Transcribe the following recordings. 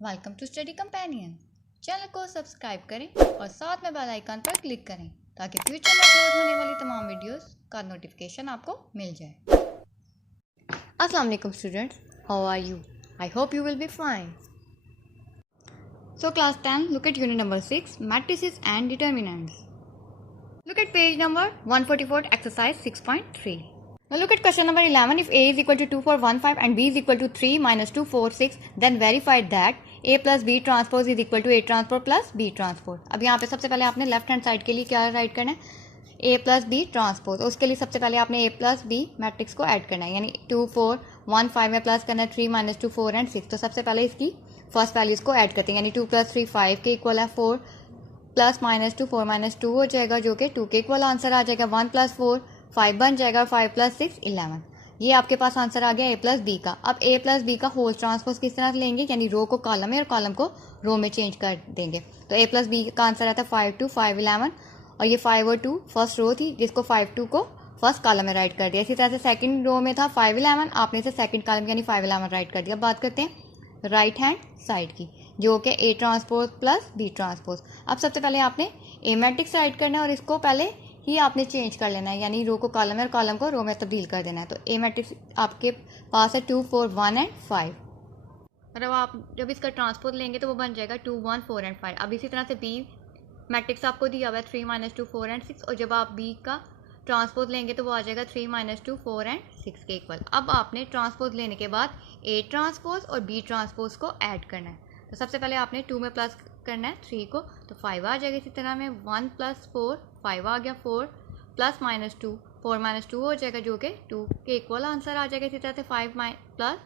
Welcome to study companion. Channel को subscribe करें और साथ में बेल आइकन पर क्लिक करें ताकि फ्यूचर में अपलोड होने वाली तमाम वीडियोस का नोटिफिकेशन आपको मिल जाए। अस्सलाम वालेकुम students, how are you? I hope you will be fine. So class 10, look at unit number 6, matrices and determinants. Look at page number 144, exercise 6.3. Now look at question number 11. If A is equal to 2, 4, 1, 5 and B is equal to 3, minus 2, 4, 6, then verify that A plus B transpose is equal to A transpose plus B transpose. अब यहाँ पे सबसे पहले आपने left hand side के लिए क्या right करना है? A plus B transpose. उसके लिए सबसे पहले आपने A प्लस बी मैट्रिक्स को ऐड करना है, यानी 2, 4, 1, 5 में प्लस करना है 3, माइनस 2, 4 एंड 6। तो सबसे पहले इसकी फर्स्ट वैल्यूज को ऐड करते हैं, यानी 2 प्लस 3 5 के इक्वल है 4 प्लस माइनस 2 4 माइनस 2 हो जाएगा, जो कि 2 के इक्वल आंसर आ जाएगा। 1 प्लस 4 5 बन जाएगा, 5 प्लस 6 11। ये आपके पास आंसर आ गया A प्लस बी का। अब A प्लस बी का होल ट्रांसपोज किस तरह लेंगे, यानी रो को कॉलम में और कॉलम को रो में चेंज कर देंगे। तो A प्लस बी का आंसर आता है 5 2 5 11, और ये 5 और 2 फर्स्ट रो थी जिसको 5 2 को फर्स्ट कॉलम में राइट कर दिया। इसी तरह से सेकंड रो में था 5 11, आपने इसे सेकंड कॉलम यानी 5 11 राइट कर दिया। अब बात करते हैं राइट हैंड साइड की, जो कि A transpose plus B transpose. अब सबसे पहले आपने A मैट्रिक्स राइट करना है और इसको पहले ही आपने चेंज कर लेना है, यानी रो को कॉलम में और कॉलम को रो में तब्दील कर देना है। तो A मैट्रिक्स आपके पास है 2 4 1 एंड 5। मतलब आप जब इसका ट्रांसपोज लेंगे तो वो बन जाएगा 2 1 4 एंड 5। अब इसी तरह से B मैट्रिक्स आपको दिया हुआ है 3 माइनस 2 4 एंड 6, और जब आप B का ट्रांसपोज लेंगे तो वो आ जाएगा 3 माइनस 2 4 एंड 6 के इक्वल। अब आपने ट्रांसपोज लेने के बाद A ट्रांसपोज और B ट्रांसपोज को ऐड करना है। तो सबसे पहले आपने 2 में प्लस करना है 3 को, तो 5 आ जाएगा। इसी तरह में 1 प्लस 4 5 आ गया, 4 प्लस माइनस 2 4 माइनस 2 हो जाएगा, जो कि 2 के इक्वल आंसर आ जाएगा। इसी तरह से 5 प्लस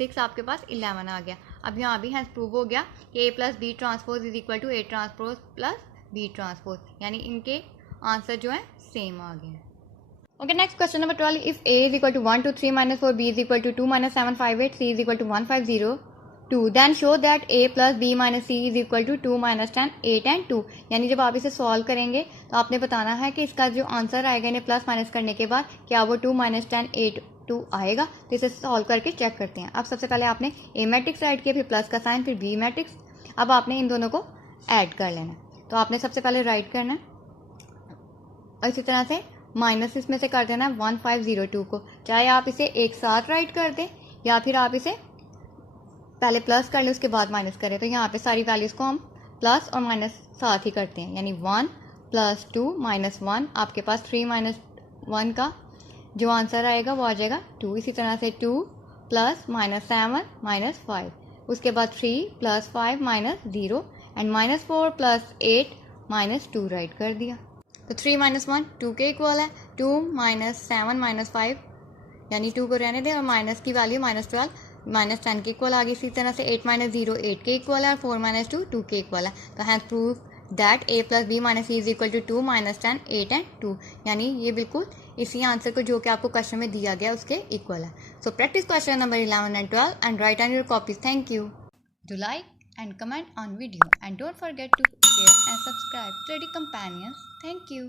6 आपके पास 11 आ गया। अब यहाँ भी हैंस प्रूव हो गया कि A plus B transpose is equal to A transpose plus B transpose, यानी इनके आंसर जो है सेम आ गए। Okay, next question number 12। If A is equal to 1 2 3 minus 4, B is equal to 2 minus 7 5 8, C is equal to 1 5 0 2, then show that A plus B minus C is equal to 2 minus 10 8 and 2। यानी जब आप इसे solve करेंगे तो आपने बताना है कि इसका जो आंसर आएगा इन्हें प्लस माइनस करने के बाद क्या वो 2 माइनस 10 8 2 आएगा। तो इसे सॉल्व करके चेक करते हैं। अब सबसे पहले आपने A मैट्रिक्स राइट किया, फिर प्लस का साइन, फिर B मैट्रिक्स। अब आपने इन दोनों को ऐड कर लेना है। तो आपने सबसे पहले राइट करना है और इसी तरह से माइनस इसमें से कर देना है 1 5 0 2 को। चाहे आप इसे एक साथ राइट कर दें या फिर आप इसे पहले प्लस कर लें उसके बाद माइनस करें। तो यहाँ पे सारी वैल्यूज को हम प्लस और माइनस साथ ही करते हैं, यानी 1 प्लस 2 माइनस 1। आपके पास 3 माइनस 1 का जो आंसर आएगा वो आ जाएगा 2। इसी तरह से 2 प्लस माइनस 7 माइनस 5, उसके बाद 3 plus 5 minus 0 and minus 4 plus 8 minus 2 right कर दिया। तो 3 माइनस 1 2 के इक्वल है, 2 माइनस 7 माइनस 5, यानी 2 को रहने दें, और माइनस की वैल्यू माइनस 12 माइनस 10 के इक्वल आ गई। इसी तरह से 8 माइनस 0 8 के इक्वल है, और 4 माइनस 2 2 के इक्वल है। तो hence prove that A plus B minus C is equal to 2 minus 10 8 and 2, यानी ये बिल्कुल इसी आंसर को जो कि आपको क्वेश्चन में दिया गया उसके इक्वल है। So practise question number 11 and 12 and write on your copies. Thank you. Do like and comment on video and don't forget to share and subscribe study companions. Thank you.